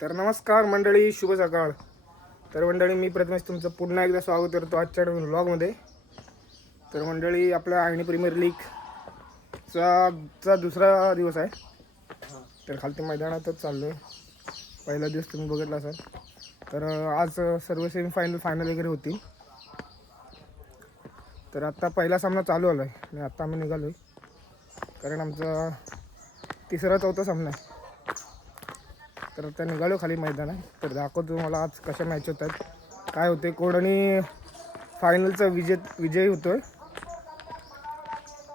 तर नमस्कार मंडळी, शुभ सकाळ. तर मंडळी, मी प्रथमेश तुमचं पुन्हा एकदा स्वागत करतो आजच्या व्लॉगमध्ये. तर मंडळी, आपल्या आयणी प्रीमियर लीगचा दुसरा दिवस आहे. तर खालती मैदानातच चाललो आहे. पहिला दिवस तुम्ही बघितला असाल. तर आज सर्व सेमीफायनल फायनल वगैरे होती. तर आत्ता पहिला सामना चालू आला आहे आणि आत्ता आम्ही निघालो आहे, कारण आमचा तिसरा चौथा सामना आहे. तर आता निघालो खाली मैदान आहे. तर दाखवतो तुम्हाला आज कशा मॅच होत आहेत, काय होते, कोण आणि फायनलचा विजयी होतो आहे.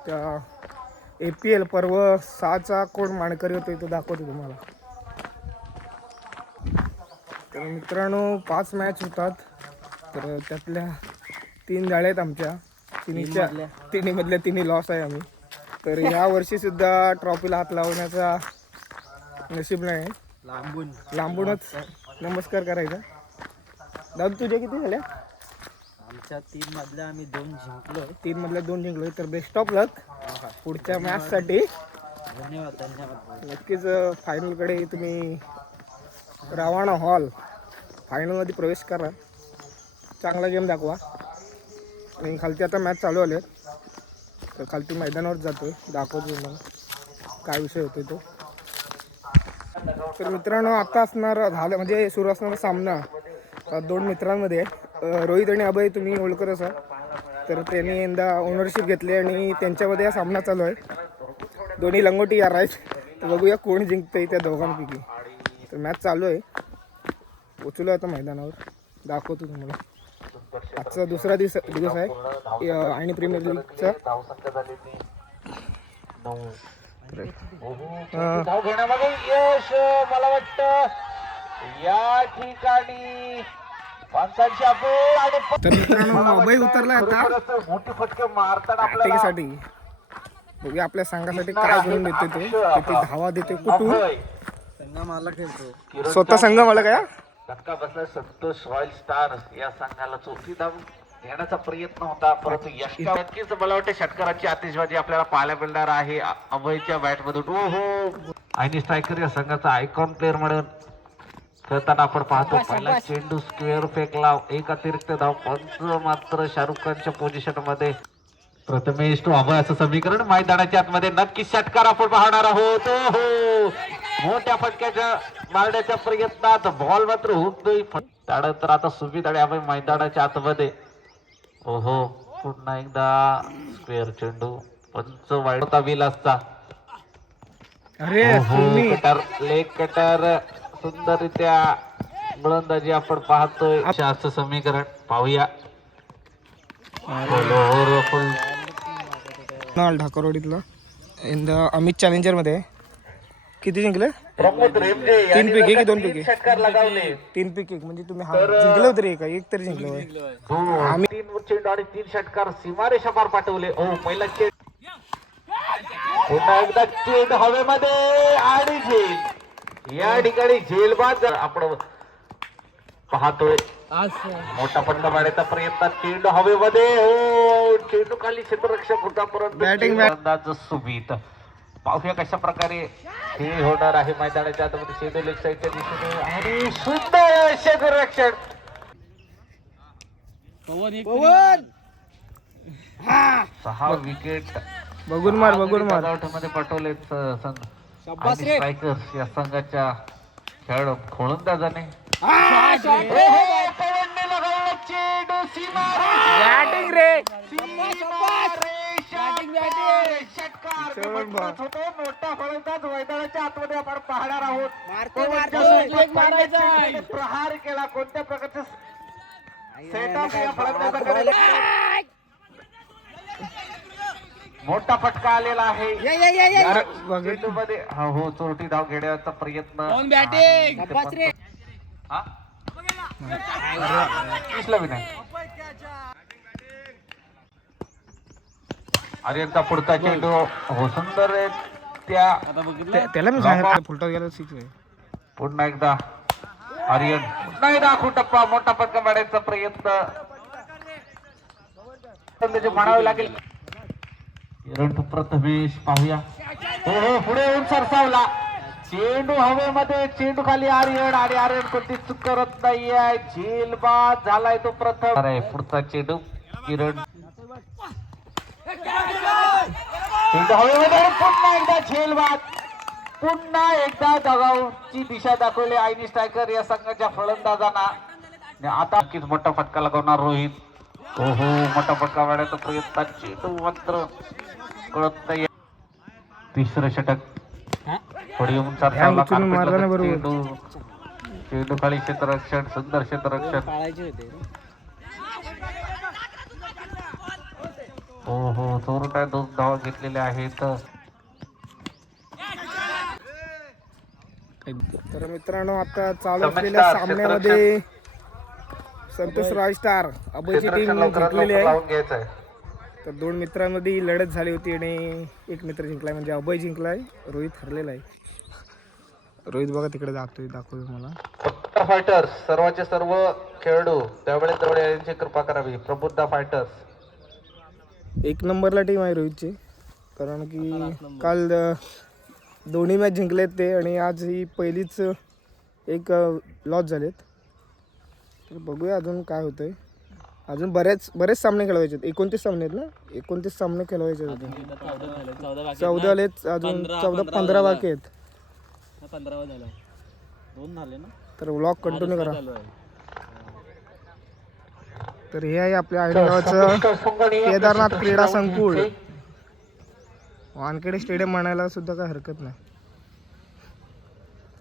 त्या APL पर्व 6चा कोण मानकरी होतो तो दाखवतो तुम्हाला. तर मित्रांनो, 5 मॅच होतात. तर त्यातल्या 3 झाल्या आहेत आमच्या. तिन्हीमधल्या तिन्ही लॉस आहे आम्ही. तर या वर्षीसुद्धा ट्रॉफीला हात लावण्याचा नशीब नाही. लांबूनच नमस्कार करायचा. दादू, तुझ्या किती झाल्या? आमच्या 3 मधल्या आम्ही 2 जिंकलोय. 3 मधल्या 2 जिंकलोय. तर बेस्ट ऑफ लक पुढच्या मॅचसाठी. धन्यवाद. नक्कीच फायनलकडे तुम्ही रावाणा हॉल फायनलमध्ये प्रवेश करा. चांगला गेम दाखवा. आणि खालती आता मॅच चालू आले. तर खालती मैदानावर जातोय, दाखवतो तुम्हाला काय विषय होतो तो. तर मित्रांनो, आता झालं म्हणजे सुरू असणारा सामना 2 मित्रांमध्ये. रोहित आणि अभय तुम्ही ओळखत असाल. तर त्यांनी यंदा ओनरशिप घेतली आणि त्यांच्यामध्ये हा सामना चालू आहे. दोन्ही लंगोटी यार आहेत. तर बघूया कोण जिंकतंय त्या दोघांपैकी. तर मॅच चालू आहे. पोचलो आता मैदानावर, दाखवतो तुम्हाला. आजचा दुसरा दिवस आहे आयणी प्रीमियर लीगचा. धाव घेण्यामध्ये यश, मला वाटतं या ठिकाणी पंचांची अपील आणि तर मित्रांनो, अभय उतरला आता मोठी फटके मारताना आपल्याला बॅटिंगसाठी. बघूया आपल्या संघासाठी काय करून देते तो. किती धावा देते, कुठून संघ मला खेळतो. स्वतः संघ मला काय धक्का बसला. संतोष रॉयल स्टार या संघाला चौथी धाव घेण्याचा प्रयत्न होता, परंतु यशका नक्कीच मला वाटतं षटकाराची आतिषबाजी आपल्याला पाहायला मिळणार आहे अभयच्या बॅटमधून. आणि स्ट्रायकर या संघाचा आयकॉन प्लेअर म्हणून खेळताना आपण पाहतो. पहिला चेंडू स्क्वेअर फेकला, एक अतिरिक्त धाव. पंच मात्र शाहरुख खानच्या पोझिशन मध्ये. प्रथमेश टू अभय असं समीकरण मैदानाच्या आतमध्ये नक्कीच षटकार आपण पाहणार आहोत. मोठ्या फटक्याच्या मारण्याच्या प्रयत्नात बॉल मात्र होत नाही. त्यानंतर आता सुमित आणि अभय मैदानाच्या आतमध्ये. पुन्हा एकदा स्क्वेअर चेंडू. पंच वाईट होता विलासचा. कटर, लेग कटर, सुंदररित्या गोलंदाजी आपण पाहतोय. असं समीकरण पाहूया. ढाकरवाडीतला यंदा अमित चॅलेंजर मध्ये किती जिंकले? प्रमोद रेमजे 3 पैकी की 2 पैकी? षटकार लगावले. 3 पैकी. म्हणजे तुम्ही जिंकले तरी एक तरी जिंकलो. आम्ही 3 चेंडू आणि 3 षटकार सीमारेषा पार पाठवले. पहिला चेंडू, पुन्हा एकदा चेंडू हवेमध्ये आणि झेल. या ठिकाणी झेलबाद आपण पाहतोय. मोठा फटका मारण्याचा प्रयत्न, चेंडू हवेमध्ये. चेंडू खाली क्षेत्ररक्षक होता, परंतु सुमित. पाहूया कशा प्रकारे हे होणार आहे मैदानाच्या आतमध्ये. चेंडू लेग साईडच्या दिशेने आणि सुंदर क्षेत्ररक्षण. 6 विकेट बघून मार मध्ये पटवले स्ट्रायकर्स या संघाच्या खेळ खोलंदाजाने. मोठा फलंदाज मैदानाच्या आतमध्ये आपण पाहणार आहोत. प्रहार केला. कोणत्या प्रकारचे सेटअप या फलंदाजाकडे. मोठा फटका आलेला आहे. चेंडूमध्ये चोरटी धाव घेण्याचा प्रयत्न. अरे एकदा पुढचा चेंडू. सुंदर त्याला मी सांगितलं फुलटॉस गेला 6 आहे. पुन्हा एकदा आर्यन. पुन्हा एकदा टप्पा. मोठा फटका मारण्याचा प्रयत्न म्हणावे लागेल. प्रथमेश पाहूया. पुढे येऊन सरसावला. चेंडू हवेमध्ये, चेंडू खाली आर्यन आणि आर्यन कोणती चूक करत नाहीये. झेलबाद झालाय तो प्रथम. अरे पुढचा चेंडू किरण, चेंडू हवेमध्ये, पुन्हा एकदा झेलबाद, पुन्हा एकदा दगावची दिशा दाखवली आयनी स्ट्रायकर या संघाच्या फलंदाजांना. आणि आता नक्कीच मोठा फटका लागवणार रोहित. हो मोठा फटका मारण्याचा प्रयत्न, चेंडू मात्र कळत नाही. तिसरं षटक थोडी उंचार चावला, चेंडू खाली क्षेत्ररक्षण, सुंदर क्षेत्ररक्षण. पाळायचे होते. हो चोरटा 2 धावा घेतलेल्या आहेत. तर मित्रांनो आता चालू असलेल्या सामन्यामध्ये संतोष रॉयल स्टार अभयची टीम जिंकलेली आहे. तर 2 मित्रांमध्ये ही लढत झाली होती आणि एक मित्र जिंकलाय, म्हणजे अभय जिंकलाय, रोहित हरलेला आहे. रोहित बघा तिकडे जातोय, दाखवतो मला. फायटर्स सर्वांचे सर्व खेळाडू त्यावेळेस तेवढे यांची कृपा करावी. प्रबुद्ध फायटर्स 1 नंबरला टीम आहे रोहितची, कारण की काल दोन्ही मॅच जिंकलेत ते आणि आज ही पहिलीच एक लॉस झालेत. तर बघूया अजून काय होतंय. अजून बरेच सामने खेळवायचे आहेत. 29 सामने आहेत ना, 29 सामने खेळवायचे होते. 14 आलेत, अजून 15 बाकी आहेत. 15 झाला, 2 झाले ना. तर व्लॉग कंटिन्यू करा. तर हे आहे आपल्या आयडियाचं केदारनाथ क्रीडा संकुल. वानखेडे स्टेडियम म्हणायला सुद्धा काय हरकत नाही.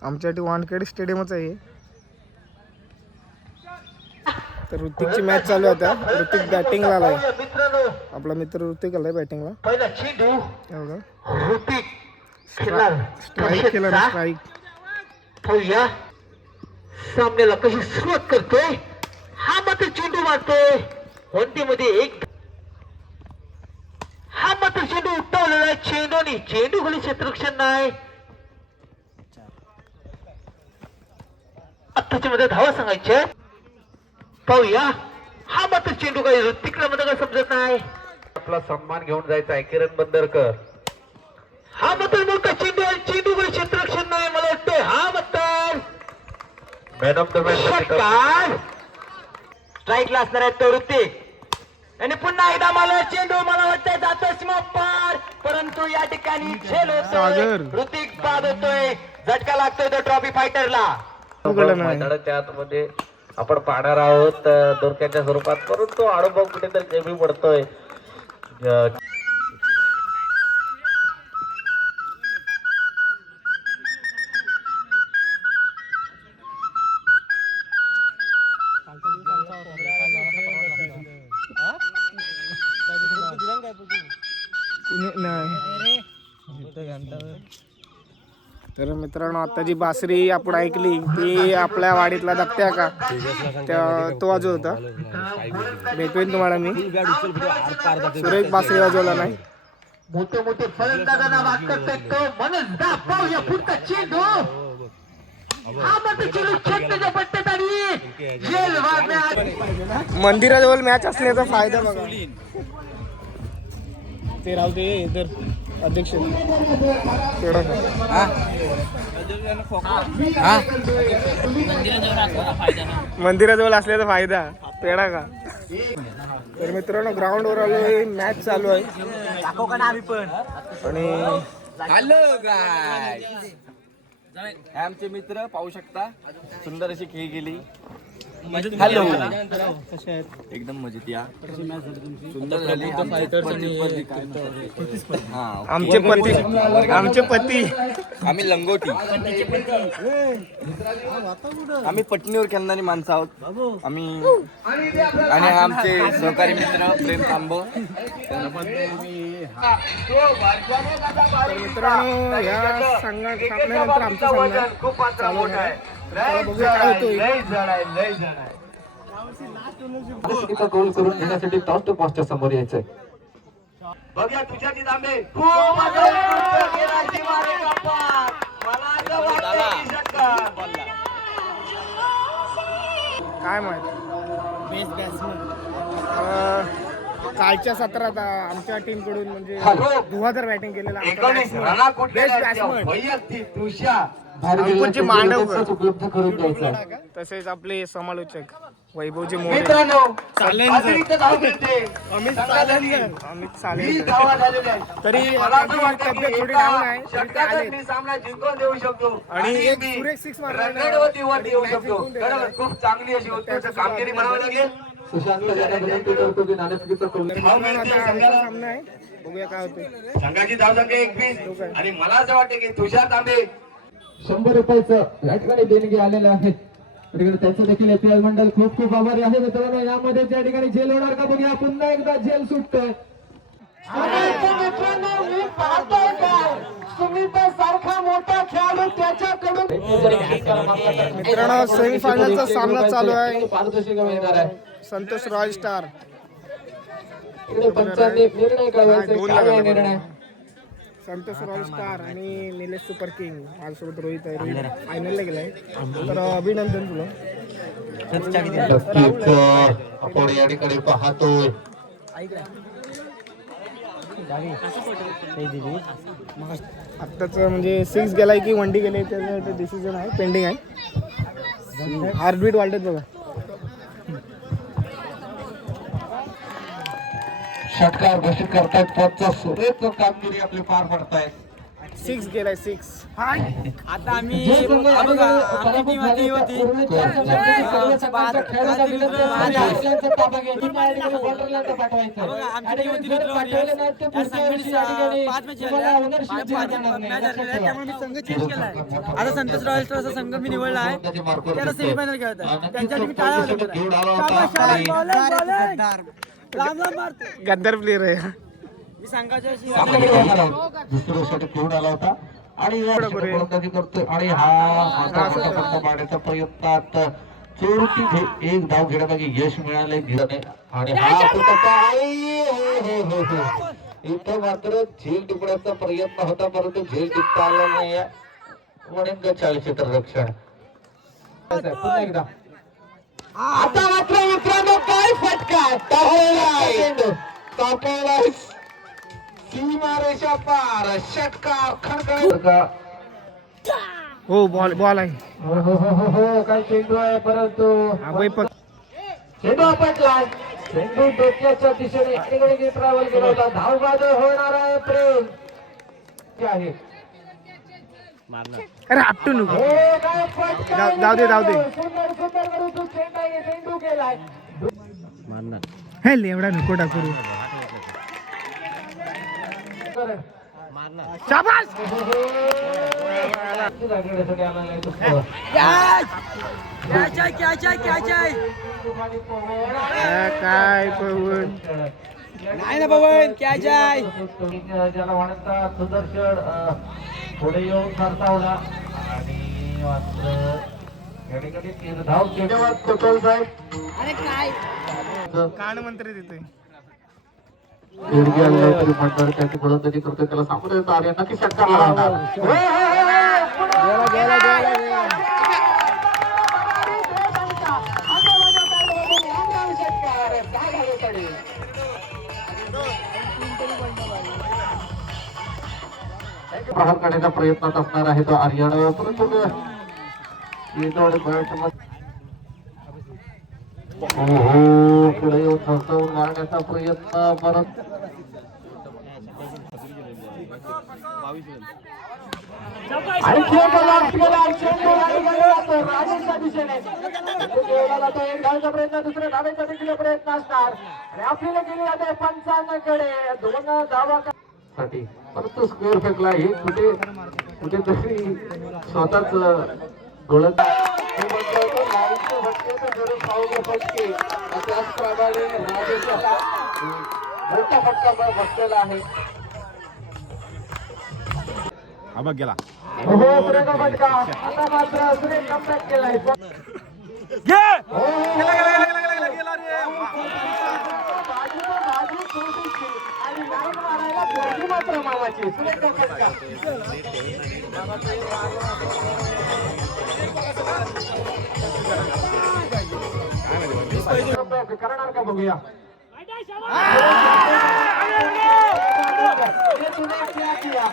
आमच्यासाठी वानखेडे स्टेडियमच आहे. तर ऋतिकची मॅच चालू आहे आता. ऋतिक बॅटिंगला आलाय, आपला मित्र ऋतिक आलाय बॅटिंगला. पहिला चेंडू ऋतिक स्ट्राईक केला ना, स्ट्राईक. पाहूया सामन्याला कशी सुरुवात करतोय. हा मात्र चेंडू मारतोय वनटीमध्ये एक. हा मात्र चेंडू उठवलेला आहे. चेंडू खाली क्षेत्ररक्षण नाही. आत्ताच्या मध्ये धावा सांगायच्या. पाहूया हा मात्र चेंडू काही ऋतिकला मध्ये काय समजत नाही. आपला सन्मान घेऊन जायचा आहे किरण बंदरकर. हा मात्र मोठा चेंडू आहे. चेंडू काही क्षेत्ररक्षण नाही. मला वाटतंय हा मात्र मॅन ऑफ द मॅच. स्ट्राईकला असणार आहे तो ऋतिक. आणि पुन्हा एकदा मला चेंडू मला वाटतंय जातोय सीमा पार, परंतु या ठिकाणी झेल होतोय. ऋतिक बाद होतोय, झटका लागतोय तो ट्रॉफी फायटरला. मैदानाच्या आतमध्ये आपण पाहणार आहोत दोरक्याच्या स्वरूपात, परंतु अनुभव कुठेतरी कमी पडतोय. तर मित्रांनो आता जी बासरी आपण ऐकली ती आपल्या वाडीतला दत्त्या का तो वाजवत होता. भेटवेन तुम्हाला मी. सुरेख बासरी वाजवला नाही. मोठे मोठे फलंदाजांना वाद करतोय तो म्हणून दाखव या पुढचा चेंडू. हा मात्र चेंडू छेदण्याच्या पट्ट्यात आणि जेल वाजण्यात. मंदिराजवळ मॅच असण्याचा फायदा बघा. ते राहू दे इधर अध्यक्ष मंदिराजवळ असल्याचा फायदा पेढा का. तर मित्रांनो ग्राउंडवर आलो, मॅच चालू आहे आणि हॅलो गाईस, आमचे मित्र पाहू शकता सुंदर अशी खेळ गेली. हॅलो एकदम मजेत. या सुंदर झाली. आमचे पती आम्ही लंगोटी, आम्ही पटणीवर खेळणारी माणसं आहोत आम्ही. आणि हा आमचे सहकारी मित्र प्रेम तांब. मित्रांनो या सामन्यानंतर आमचा सामना चालू आहे. बघूया काय होतोय. गोल करून घेण्यासाठी टॉस टू पॉस्टच्या समोर यायचंय. बघा तुझ्या तांबे काय माहिती कालच्या सत्रात आमच्या टीम कडून म्हणजे 2000 बॅटिंग केलेला बेस्ट बॅट्समन वैयक्तिक दृष्ट्या अंकुशजी मांडवकर उपलब्ध करून द्यायचा. तसेच आपले समालोचक वैभवजी मोरे, मित्रांनो चालेंजर, अतिरिक्त धाव मिळते. अमित संघासाठी चालेंजर, अमित 20 चालेंजर. धावा झालेल्या आहेत. तरी मला असं त्यांची वाटतं की तब्येत थोडी एका डाऊन आहे तरी ते षटकातच आले मी सामना जिंकून देऊ शकतो आणि एक मी सुरेख सिक्स मारला ना, रनरेटवरती वर तरी येऊ match शकतो. जिंकून देणार खरंच आहे. खूप चांगली अशी उत्कृष्ट कामगिरी म्हणावी लागेल. सुशांत यांना विनंती करतो की नाणेफेकीचा तर मित्रांनो, आता आमचा सामना आहे, बघूया काय होते. संघाची धाव संख्या 21 आणि मला असं वाटतं की तुषार तांबे 100 रुपयाचं या ठिकाणी देणगी आलेले आहेत. त्या ठिकाणी त्यांचं देखील एपीएल मंडळ खूप खूप आभारी आहे. मित्रांनो यामध्ये त्या ठिकाणी जेल होणार का बघूया. पुन्हा एकदा जेल सुटतोय. मित्रांनो सेमीफायनलचा सामना चालू आहे. पारितोषिक येणार आहे. संतोष रॉयल स्टार इकडे पंचांनी निर्णय करायचा. दोन काय आहे लगावले. निर्णय? संतोष रॉयल स्टार आणि निलेश सुपर किंग माझ्यासोबत रोहित आहे. रोहित फायनलला गेलाय, तर अभिनंदन तुला. नक्कीच आपण या ठिकाणी पाहतोय आत्ताच म्हणजे 6 गेलाय की 1 गेले त्याचं डिसिजन आहे, पेंडिंग आहे. हार्टबीट वाढत बघा. षटकार घोषित करतायत. पदचा सुरेख कामगिरी आपली पार पडतायत. 6 गेलाय 6. आता आम्ही जे संघ या ठिकाणी आमची टीम आधी होती. पूर्वी त्या संघाची सर्व संघाच्या खेळाडूंना विनंती आहे की आईसलँडचा ताबा घ्या. टीम या ठिकाणी बॉर्डरलँडला पाठवायचं. आमची टीम होती जर पाठवले नाही तर पुढच्या वर्षी या ठिकाणी 5 मॅच तुम्हाला ownership देण्यात येणार नाही. मॅच झालेल्या आहेत, त्यामुळे मी संघ चेंज केलाय. आता संतोष रॉयल स्टारचा संघ मी निवडला आहे. त्याला सेमीफायनल खेळत आहे. त्यांच्या टीम टाळा लांब लांब मारतो. गद्दार प्लेअर आहे. मी संघाच्या दुसऱ्या षटक घेऊन आला होता आणि या षटक गोलंदाजी करतोय आणि हा फटका मारण्याच्या प्रयत्नात चोरटी एक धाव घेण्यामागे यश मिळाले आणि हा फटका इथं मात्र झेल टिपण्याचा प्रयत्न होता, परंतु झेल टिपता आला नाही. वडिंग 40 क्षेत्ररक्षण. पुन्हा एकदा आता मात्र मित्रांनो काय फटका तापवला सीमारेषा पार. षटकार खणखणीत हो, बॉल आहे. हो काय चेंडू आहे, परंतु अभय पक चेंडू आपटलाय. चेंडू डोक्याच्या दिशेने इकडे ट्रॅव्हल केला होता. धावबाद होणार आहे. प्रेम ते आहे. अरे आपटू नको. हे काय फटका. जाऊ दे. सुंदर सुंदर करून तू चेंडू केलाय. हे एवढा नको टाकू. शाबास. काय पवन नाही ना पवन क्या जाय. ज्याला म्हणतात सुदर्शन पुढे येऊन सरसावला आणि मात्र या ठिकाणी 3 धाव केल्यावर कोतल साहेब कान मंत्री देतोय. एरवी आलेला तरी मंडळ त्याची गोलंदाजी करतोय, त्याला सामोरे येतो आणि नक्की षटकार प्रहार करण्याच्या प्रयत्नात असणार आहे तो आर्यन, परंतु पुढे येऊन फसवून मारण्याचा प्रयत्न. परत आणखी एक लास्ट गेला. चेंडू जातो राजेशच्या दिशेने. एक धावचा प्रयत्न, दुसऱ्या धावेचा देखील प्रयत्न असणार आणि आपल्याला गेली जाते 55 कडे. 2 धावा साठी परंतु स्कोअर फेकला. हे कुठेतरी स्वतःच गोलंदाज त्याचप्रमाणे राजेशला मोठा फटका बसलेला आहे. हो पुरेसा फटका. आता मात्र सुरेश कमबॅक केलाय. आणि लाईन मारायला पोरगी मात्र मामाची. सुरेश फटका. करणार का बघूया. तूने क्या किया?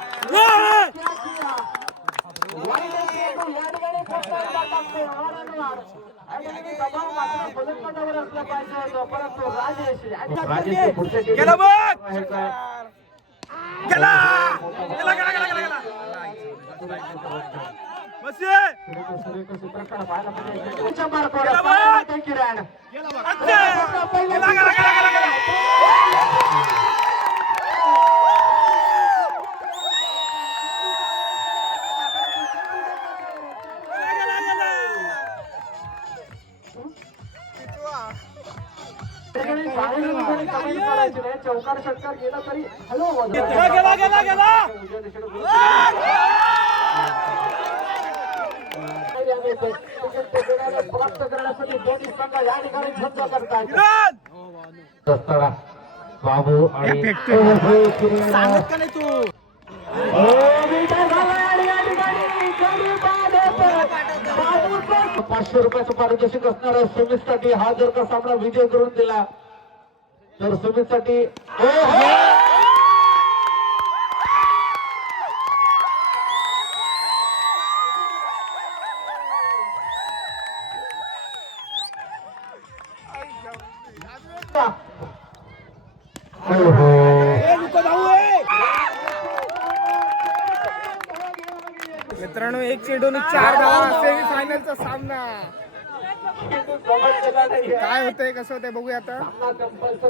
दबाव मात्र फलंदाजावर असला पाहिजे होता, परंतु राजेश राजेश पुढच्या टीम गेला बघ गेला गेला गेला गेला गेला गेला बसे सूत्रकार पाहायला पाहिजे उच्च मार्गावर किरण गेला बघ गेला गेला गेला गेला चौकार षटकार गेला तरी हॅलो गेला गेला गेला प्राप्त करण्यासाठी दोन्ही संघ या ठिकाणी झंझ करतात. बाबू आणि सांगत का नाही तू 500 रुपयाचं पारितोषिक असणार आहे सुमितसाठी. हा जर का सामना विजय करून दिला तर सुमितसाठी मित्रांनो एक चेंडून 4 धावा सेमी फायनलचा सामना काय होतंय कसं होतंय बघूया आता.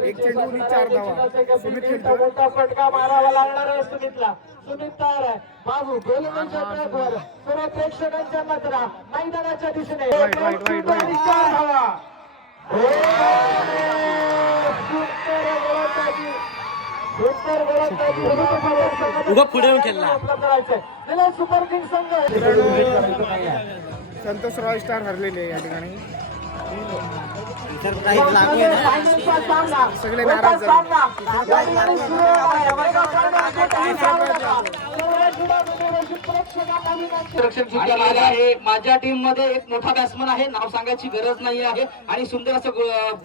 एक चेंडून 4 धावा सुमित खेळतो. मोठा फटका मारावा लागणार आहे सुमितला. सुमित तयार आहे. बाबू गोलंदाजाच्या ट्रॅकवर सर्व प्रेक्षकांच्या नजरा मैदानाच्या दिशेने. 4 धावा. उभं पुढे येऊन खेळला. सुपर किंग संघ संतोष रॉय स्टार हरलेले या ठिकाणी. सगळे नाराज आहे. माझ्या टीम मध्ये एक मोठा बॅट्समन आहे, नाव सांगायची गरज नाही आहे आणि सुंदर असं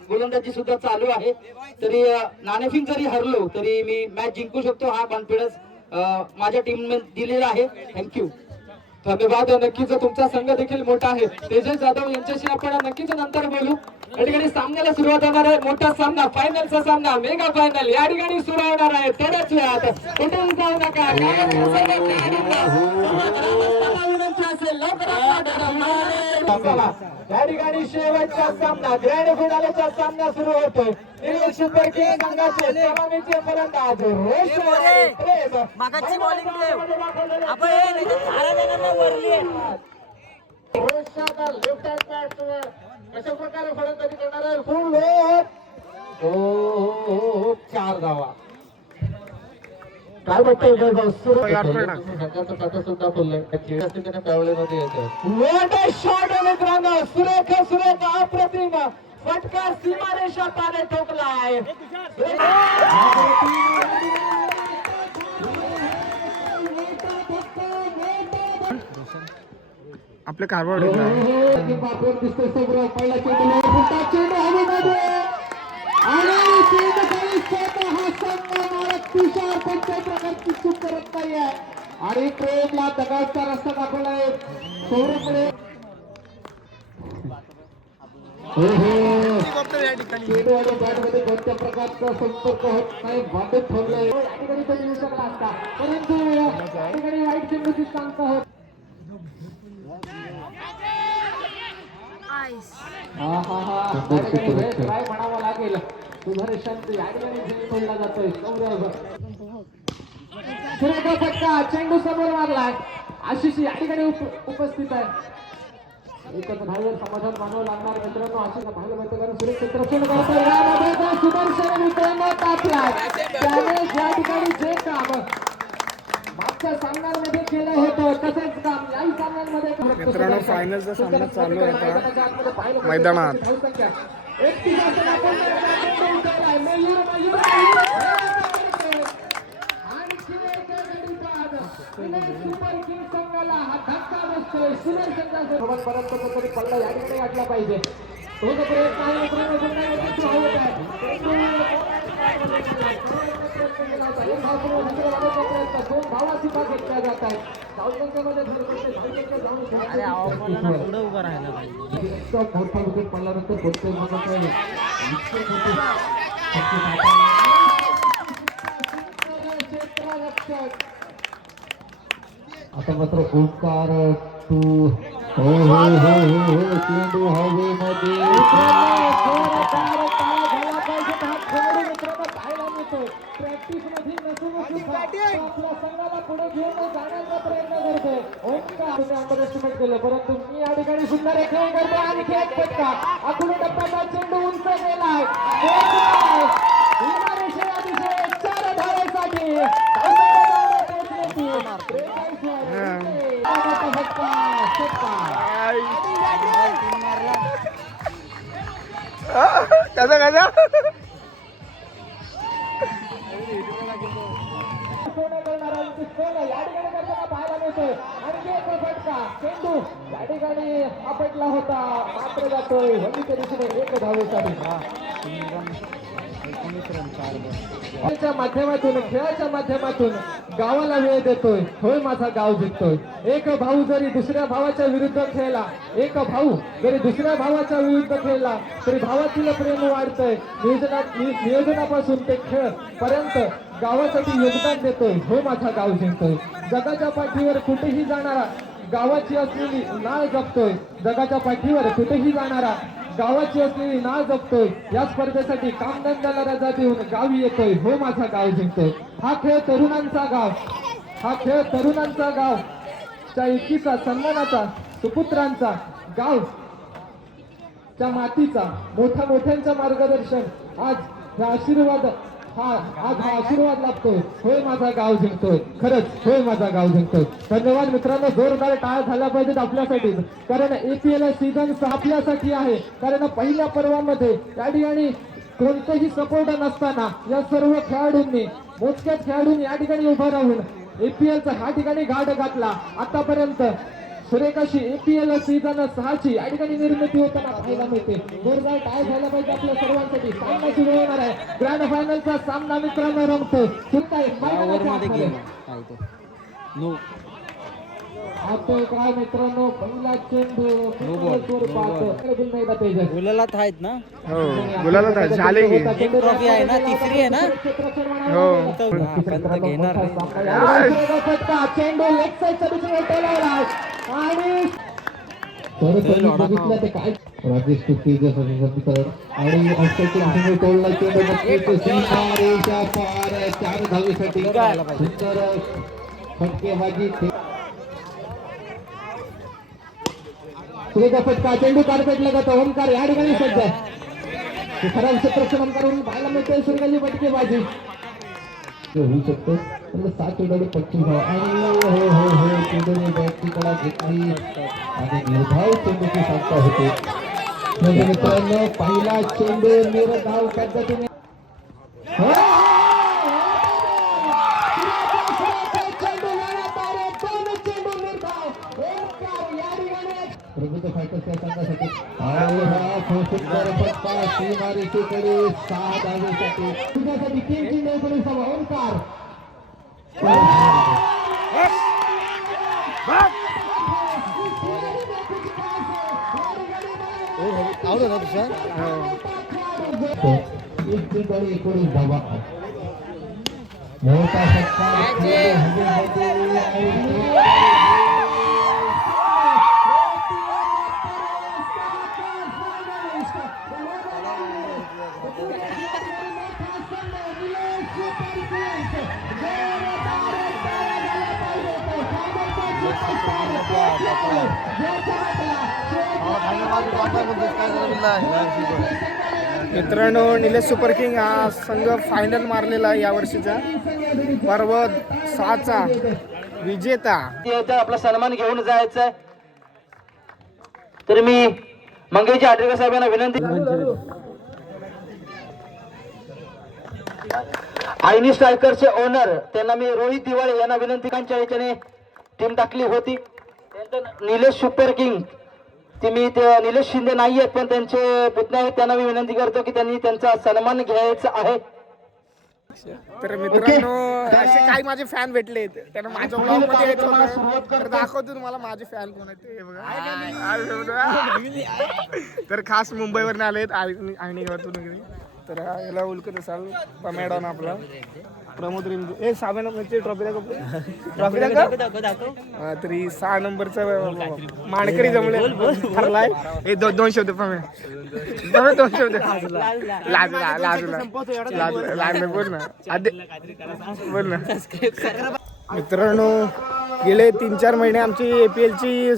गोलंदाजी सुद्धा चालू आहे. तरी नाणेफिक जरी हरलो तरी मी मॅच जिंकू शकतो हा कॉन्फिडन्स माझ्या टीमने दिलेला आहे. थँक्यू. धन्यवाद. नक्कीच तुमचा संघ देखील मोठा आहे. तेजस जाधव यांच्याशी आपण नक्कीच नंतर बोलू. या ठिकाणी सामन्याला सुरुवात होणार आहे. मोठा सामना, फायनलचा सामना, मेगा फायनल या ठिकाणी सुरू होणार आहे. थोड्याच वेळात कुठून जाऊ नका. या ठिकाणी शेवटचा सामना, ग्रँड फिनालेचा सामना सुरू होतोय. सुपर किंग संघाचे सेवामीचे फलंदाज मागाची बॉलिंग देव आपण हे नाही तर 12 जणांना वरली लेफ्ट हँड बॅट्सवर कशा प्रकारे फलंदाजी करणार आहे. फुल होत 4 धावा. काय वाटतंय संघाचं खातं सुद्धा फुललंय. त्यावेळेमध्ये येतं. व्हॉट अ शॉट मित्रांनो. सुरेख सुरेख अप्रतिम फटका सीमारेषा पाने ठोकलाय. आपले कारवाड दिसतोय समोर. पहिला चेंडू हवेमध्ये आणि हा संघ मारक तुषार कोणत्या प्रकारची चूक करत नाहीये आणि प्रेमला दगावचा रस्ता दाखवलाय. सौरभकडे चेंडू आणि बॅटमध्ये कोणत्या प्रकारचा संपर्क होत नाही. बांधून ठेवलंय. या ठिकाणी तो येऊ शकला असता परंतु या ठिकाणी वाईट चेंडूची सांगता होत. काय म्हणावं लागेल. सुदर्शन या ठिकाणी सोडला जातोय. सुरेखा फटका चेंडू समोर मारलाय. आशिष या ठिकाणी उपस्थित आहे. एकच धावेवर समाधान मानवं लागणार मित्रांनो. आशिष पाहिलं माहिती कारण सुरेख रक्षण करतोय. यामध्ये सुदर्शन मित्रांनो तापलाय. त्याने या ठिकाणी जे काम मागच्या सामन्यांमध्ये केलं होतं तसेच काम याही सामन्यांमध्ये. मित्रांनो फायनलचा सामना चालू आहे आता मैदानात. सुपर किंग संघाला हा धक्का बसतोय. सुदर्शनचा तरी पल्ला या ठिकाणी गाठला पाहिजे. तो प्रयत्न आहे. केला होता. एक धाव पूर्ण दुसऱ्या धावेचा प्रयत्न. 2 धावा सुद्धा घेतल्या जात आहेत. धावसंख्येमध्ये भर पडते. धावसंख्या जाऊन पुढे उभा राहायला पाहिजे. इतका मोठा विकेट पडल्यानंतर कोणत्याही प्रकारचं इतके मोठे क्षेत्ररक्षक. आता मात्र ओंकार टू हो चेंडू हवेमध्ये प्रॅक्टिस मध्ये नसून आपल्या संघाला पुढे घेऊन जाण्याचा प्रयत्न करतोय ओंकार. अंडरएस्टिमेट केलं परंतु मी या ठिकाणी सुंदर एक खेळ करतो. आणखी एक फटका. आखून टप्प्याचा चेंडू उंच गेलाय. अतिशय 4 धावेसाठी त्याचा कसा पाहायला मिळतोय. आणखी एक फटका. चेंडू या ठिकाणी आपटला होता. मात्र जातोय वणीच्या दिशेने 1 धावेसाठी. खेळाच्या माध्यमातून गावाला वेळ देतोय. होय माझा गाव जिंकतोय. एक भाऊ जरी दुसऱ्या भावाच्या विरुद्ध खेळला तरी भावातील प्रेम वाढतंय. नियोजनापासून ते खेळ पर्यंत गावासाठी योगदान देतोय. हो माझा गाव जिंकतोय. जगाच्या पाठीवर कुठेही जाणारा गावाची असलेली नाळ जपतोय. गावाची असलेली नाळ जपतोय. या स्पर्धेसाठी कामधंद्याला रजा देऊन गावी येतोय. हो माझा गाव जिंकतोय. हा खेळ तरुणांचा गाव च्या एकीचा, सन्मानाचा, सुपुत्रांचा, गाव च्या मातीचा, मोठ्यांचं मार्गदर्शन आज हा आशीर्वाद लाभतोय. होय माझा गाव जिंकतोय. खरंच होय माझा गाव जिंकतोय. धन्यवाद मित्रांनो. जोरदार टाळ्या झाल्या पाहिजेत आपल्यासाठीच. कारण APL सीझन आपल्यासाठी आहे. कारण पहिल्या पर्वामध्ये या ठिकाणी कोणतेही सपोर्ट नसताना या सर्व खेळाडूंनी मोजक्याच खेळाडूंनी या ठिकाणी उभा राहून APLचा ह्या ठिकाणी घाट घातला. आतापर्यंत सुरेख अशी APL सीझन 6 ची या ठिकाणी निर्मिती होताना पाहायला मिळते. जोरदार टाळ्या झाल्या पाहिजे आपल्या सर्वांसाठी. सामना सुरू होणार आहे. ग्रँड फायनलचा सामना मित्रांनो रंगतोय. आता काय मित्रांनो पहिला चेंडू गुलालात आहेत ना. हो गुलाला झाले की ट्रॉफी आहे ना. तिसरी आहे ना. हो घेणार चेंडू लेग साईडच्या दिशेने टोलावला आणि बघितलं ते काय राजेश आणि ऑस्ट्रेलियन टोलला चेंडू सीमारेषा पार 4 धावेसाठी सुंदर फटकेबाजी. सुरेखा फटका. चेंडू कारपेटला जातो. ओंकार या ठिकाणी सज्ज आहे. खराब क्षेत्ररक्षण करून पाहायला मिळते. सुरेखाची फटकेबाजी होऊ शकतो. 7 चेंडू 25 धावा आणि हो चेंडूने बॅटची कडा घेतली आणि निर्धाव चेंडूची सांगता होते. म्हणजे मित्रांनो पहिला चेंडू निर्धाव पद्धतीने प्रबुद्ध फायटर्स या संघासाठी सीमारेषेकडे 6 धावेसाठी तुझ्यासाठी 3 चेंडू करून सभा ओंकार एकोणीस धावा. मोठा सत्कार मित्रांनो निलेश सुपर किंग हा संघ फायनल मारलेला आहे या वर्षीचा. पर्व 6चा विजेता. आपला सन्मान घेऊन जायचा आहे. तर मी मंगेशजी आटरेकर साहेबांना विनंती आयनी स्ट्रायकरचे ओनर त्यांना मी रोहित दिवाळे यांना विनंती याच्याने टीम टाकली होती. त्यानंतर निलेश सुपर किंग मी ते निलेश शिंदे नाही आहेत पण त्यांचे पुतणे आहेत त्यांना मी विनंती करतो की त्यांनी त्यांचा सन्मान घ्यायचा आहे. तर मित्रांनो असे काही माझे फॅन भेटले त्यांना माझ्या ब्लॉग मध्ये यायचं होतं तर दाखवतो तुम्हाला माझे फॅन कोण आहेत ते बघा. तर खास मुंबईवरून आलेत आणि तर याला ओळखत असाल मॅडम आपला प्रमोद रिमजे सहाव्या नंबरची ट्रॉफी दाखव तरी 6 नंबरचा मानकरी जमले ठरलाय. हे 2 शब्द प्रमे 2 शब्द लाज बोल ना बोल ना. मित्रांनो गेले 3-4 महिने आमची APL ची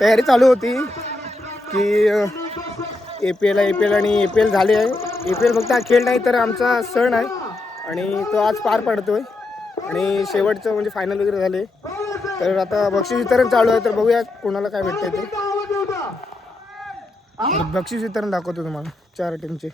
तयारी चालू होती की APL आणि APL झाले आहे. APL फक्त हा खेळ नाही तर आमचा सण आहे आणि तो आज पार पडतोय आणि शेवटचं म्हणजे फायनल वगैरे झाले. तर आता बक्षीस वितरण चालू आहे तर बघूया कोणाला काय भेटतंय ते. बक्षीस वितरण दाखवतो तुम्हाला 4 टीमचे.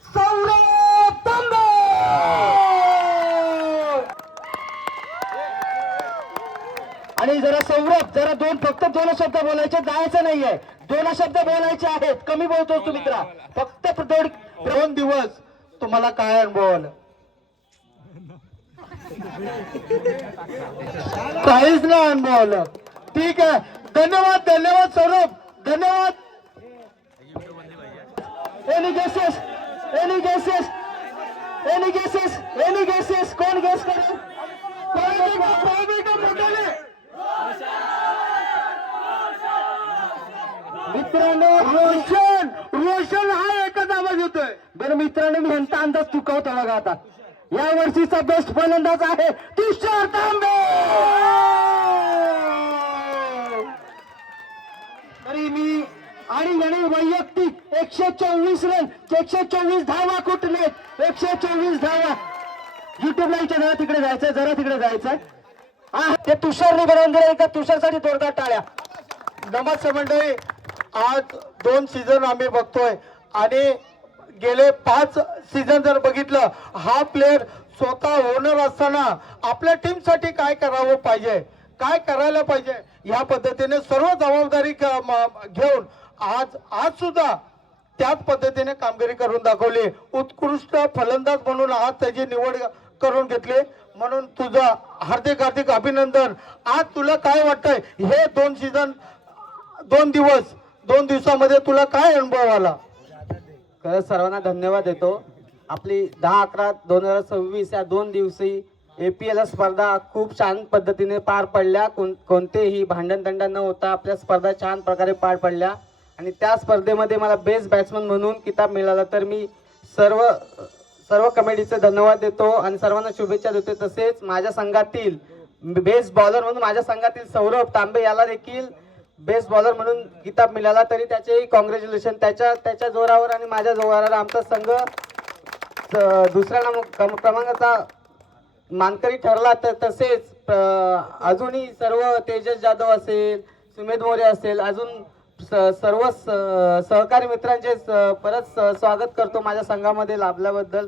आणि जरा सौरभ जरा फक्त 2 शब्द बोलायचे, जायचं नाहीये. 2 शब्द बोलायचे आहेत. कमी बोलतोस तू मित्रा. फक्त 2 दिवस तुम्हाला काय अनुभव आलं? काहीच नाही अनुभव आलं. ठीक आहे, धन्यवाद सौरभ, धन्यवाद. एनी गेसेस कोण गेस करेल? मित्रांनो रोशन हा एकच आवाज येतोय. बरं मित्रांनो मी ह्यांचा अंदाज चुकवतो बघा. आता या वर्षीचा बेस्ट फलंदाज आहे तुषार तांबे. तरी मी आणि याने वैयक्तिक 124 रन 124 धावा कुठलेत 124 धावा. युट्यूबला जरा तिकडे जायचं हा ते तुषारने बनवून दिलं. एका तुषारसाठी जोरदार टाळ्या. नमस्ते मंडळी, आज 2 सीझन आम्ही बघतोय आणि गेले 5 सीझन जर बघितलं हा प्लेअर स्वतः ओनर असताना आपल्या टीमसाठी काय करावं पाहिजे, काय करायला पाहिजे या पद्धतीने सर्व जबाबदारी घेऊन आज सुद्धा त्याच पद्धतीने कामगिरी करून दाखवली. उत्कृष्ट फलंदाज म्हणून आज त्याची निवड करून घेतली. म्हणून तुझा हार्दिक अभिनंदन. आज तुला काय वाटतंय हे 2 सीझन 2 दिवसामध्ये तुला काय अनुभव आला? खरंच सर्वांना धन्यवाद देतो. आपली 10-11-2026 या 2 दिवसीय APL स्पर्धा खूप छान पद्धतीने पार पडल्या. कोणतेही भांडणतंडा न होता आपल्या स्पर्धा छान प्रकारे पार पडल्या आणि त्या स्पर्धेमध्ये मला बेस्ट बॅट्समन म्हणून किताब मिळाला. तर मी सर्व कमिटीचे धन्यवाद देतो आणि सर्वांना शुभेच्छा देतो. तसेच माझ्या संघातील बेस्ट बॉलर म्हणून माझ्या संघातील सौरभ तांबे याला देखील बेस्ट बॉलर म्हणून किताब मिळाला. तरी त्याचेही कॉंग्रॅच्युलेशन. त्याच्या जोरावर आणि माझ्या जोरावर आमचा संघ 2ऱ्या क्रमांकाचा मानकरी ठरला. तर तसेच अजूनही सर्व तेजस जाधव असेल, सुमेध मोरे असेल, अजून सर्व सहकारी मित्रांचे परत स्वागत करतो माझ्या संघामध्ये लाभल्याबद्दल.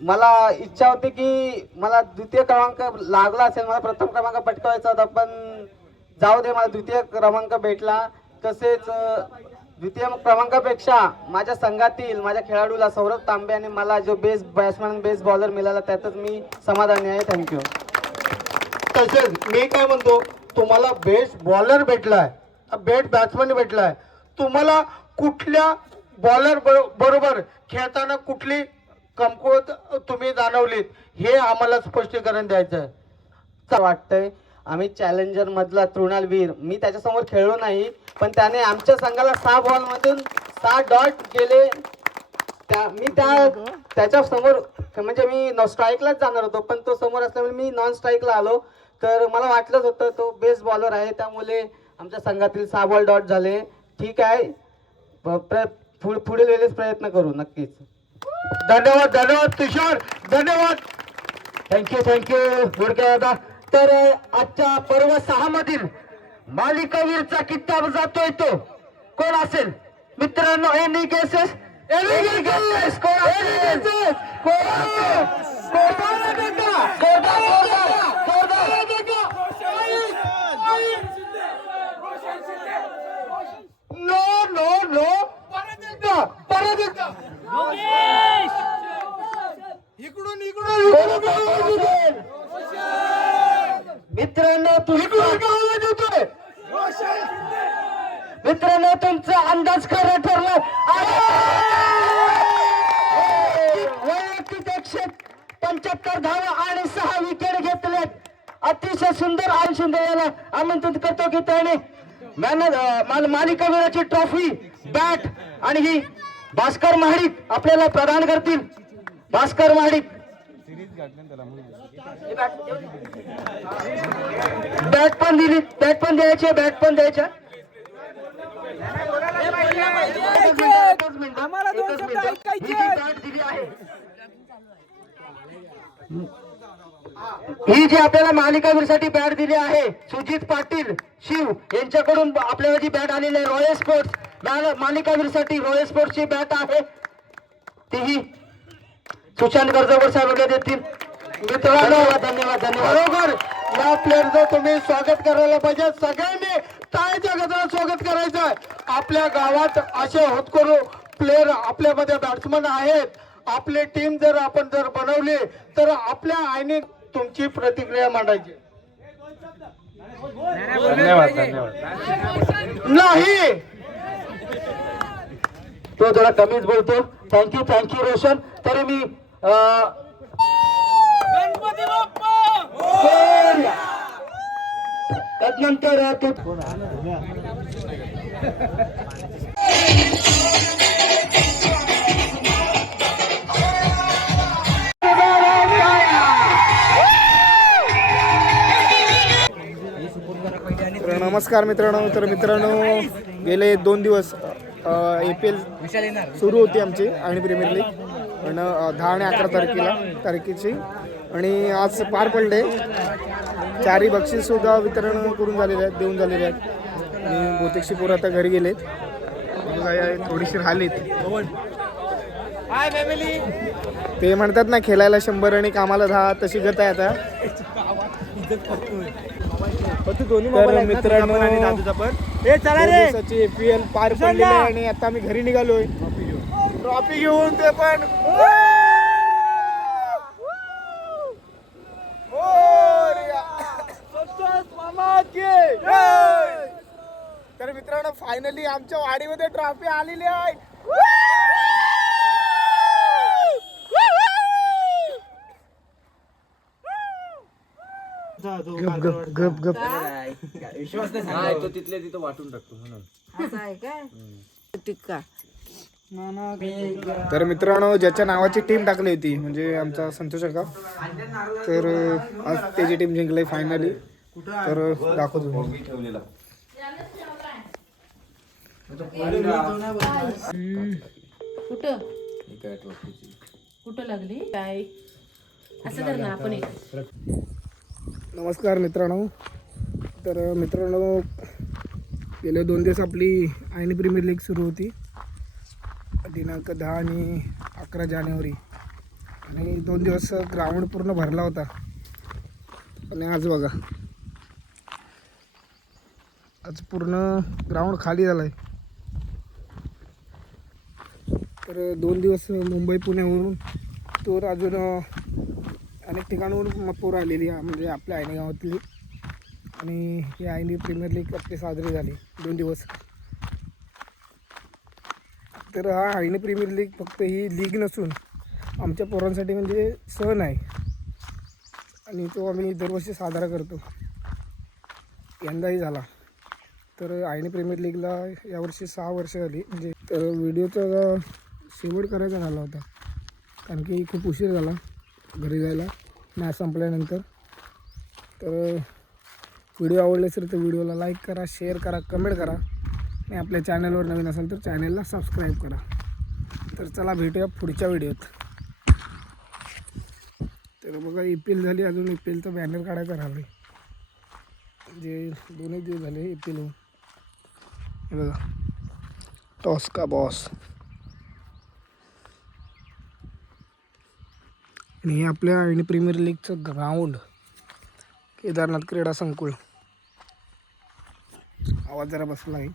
मला इच्छा होती की मला 2य क्रमांक लागला असेल, मला प्रथम क्रमांक पटकावायचा होता, पण जाऊ दे मला 2य क्रमांक भेटला. तसेच 2य क्रमांकापेक्षा माझ्या संघातील माझ्या खेळाडूला सौरभ तांबे आणि मला जो बेस्ट बॅट्समन बेस्ट बॉलर मिळाला त्यातच मी समाधानी आहे. थँक्यू. तसेच मी काय म्हणतो, तुम्हाला बेस्ट बॉलर भेटलाय, बेस्ट बॅट्समन भेटलाय. तुम्हाला कुठल्या बॉलर बरोबर खेळताना कुठली कमकुवत तुम्ही जाणवलीत हे आम्हाला स्पष्टीकरण द्यायचं वाटतंय. आम्ही चॅलेंजर मधला तृणाल वीर, मी त्याच्यासमोर खेळलो नाही, पण त्याने आमच्या संघाला 6 बॉलमधून 6 डॉट केले. मी त्याच्या समोर म्हणजे मी स्ट्राईकलाच जाणार होतो, पण तो समोर असल्यामुळे मी नॉन स्ट्राईकला आलो. तर मला वाटलंच होतं तो बेस्ट बॉलर आहे, त्यामुळे आमच्या संघातील 6 बॉल डॉट झाले. ठीक आहे, पुढील वेळेस प्रयत्न करू नक्कीच. धन्यवाद तुषार, धन्यवाद. थँक्यू गुडके दादा. तर आजच्या पर्व 6 मधील मालिकावीरचा किताब जातोय तो कोण असेल मित्रांनो? Any guesses? नो परत एकदा मित्रांनो मित्रांनो तुमचा अंदाज खरा ठरला. वैयक्तिक 175 धावा आणि 6 विकेट घेतल्यात. अतिशय सुंदर आणि शिंदे याला आमंत्रित करतो की त्याने मालिकावीराची ट्रॉफी बॅट आणि ही भास्कर महाडिक आपल्याला प्रदान करतील. भास्कर महाडिक बॅट पण दिली, बॅट पण द्यायची, बॅट पण द्यायच्या. आम्हाला दोन शब्द ऐकायचे. ही जी आपल्याला मालिकावीरसाठी बॅट दिली आहे सुजित पाटील शिव यांच्याकडून आपल्याला जी बॅट आलेली आहे रॉयल स्पोर्ट्स मालिकावीरसाठी रॉयल स्पोर्ट्सची बॅट आहे तीही सुशांत कर्जवर साहेब देतील. मित्रांनो धन्यवाद धन्यवाद. बरोबर या प्लेअरचं तुम्ही स्वागत करायला पाहिजे. सगळ्यांनी टाळ्याच्या गजरात स्वागत करायचं आहे. आपल्या गावात असे होतकरू प्लेअर आपल्यामध्ये बॅट्समन आहेत. आपली टीम जर आपण बनवली तर आपल्या आईने तुमची प्रतिक्रिया मांडायची. नाही तो जरा कमीच बोलतो. थँक्यू रोशन. तरी मी गणपती बाप्पा. त्यानंतर तर नमस्कार मित्रांनो. तर मित्रांनो गेले 2 दिवस APL सुरू होती आमची आणि प्रीमियर लीग पण 10 आणि 11 तारखेची आणि आज पार पडले. 4 बक्षीससुद्धा वितरण करून झालेले आहेत, देऊन झालेले आहेत आणि बहुतेकशी पोरं आता घरी गेलेत. थोडीशी राहिलीत. Hi family. ते म्हणतात ना खेळायला 100 आणि कामाला 10 तशी गत आहे आता. तर मित्रांनो हे चला रे. APL पार पडलेली आहे आणि आता आम्ही घरी निघालोय ट्रॉफी घेऊन. ते पण तर मित्रांनो फायनली आमच्या वाडीमध्ये ट्रॉफी आलेली आहे. गप गप तर मित्रांनो ज्याच्या नावाची टीम टाकली होती म्हणजे आमचा संतोष का तर आज त्याची टीम जिंकली फायनली. तर दाखवतो कुठं लागली काय असं कर ना आपण एक. नमस्कार मित्रांनो. तर मित्रांनो गेले 2 दिवस आपली आयनी प्रीमियर लीग सुरू होती दिनांक 10 आणि 11 जानेवारी आणि 2 दिवस ग्राउंड पूर्ण भरला होता. आणि आज बघा आज पूर्ण ग्राउंड खाली झाला आहे. तर 2 दिवस मुंबई पुण्यावरून तर अजून अनेक ठिकाणावरून पोरं आलेली म्हणजे आपल्या आयनी गावातली आणि ही आयनी प्रीमियर लीग आपली साजरी झाली 2 दिवस. तर हा आयनी प्रीमियर लीग फक्त ही लीग नसून आमच्या पोरांसाठी म्हणजे सण आहे आणि तो आम्ही दरवर्षी साजरा करतो. यंदाही झाला. तर आयनी प्रीमियर लीगला यावर्षी 6 वर्ष झाली म्हणजे. तर व्हिडिओचा शेवट करायचा झाला होता कारण की खूप उशीर झाला घरी जायला मॅच संपल्यानंतर. तर व्हिडिओ आवडले असेल तर व्हिडिओला लाईक करा, शेअर करा, कमेंट करा आणि आपल्या चॅनलवर नवीन असेल तर चॅनलला सबस्क्राईब करा. तर चला भेटूया पुढच्या व्हिडिओत. तर बघा APL झाली. अजून APLचा बॅनर काढायचा राहिला म्हणजे 2 दिवस झाले APL होऊन. हे बघा टॉस का बॉस. आणि हे आपल्या आयनी प्रीमियर लीगचं ग्राउंड केदारनाथ क्रीडा संकुल. आवाज जरा बसला आहे.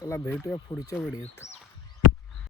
चला भेटूया पुढच्या व्हिडिओत.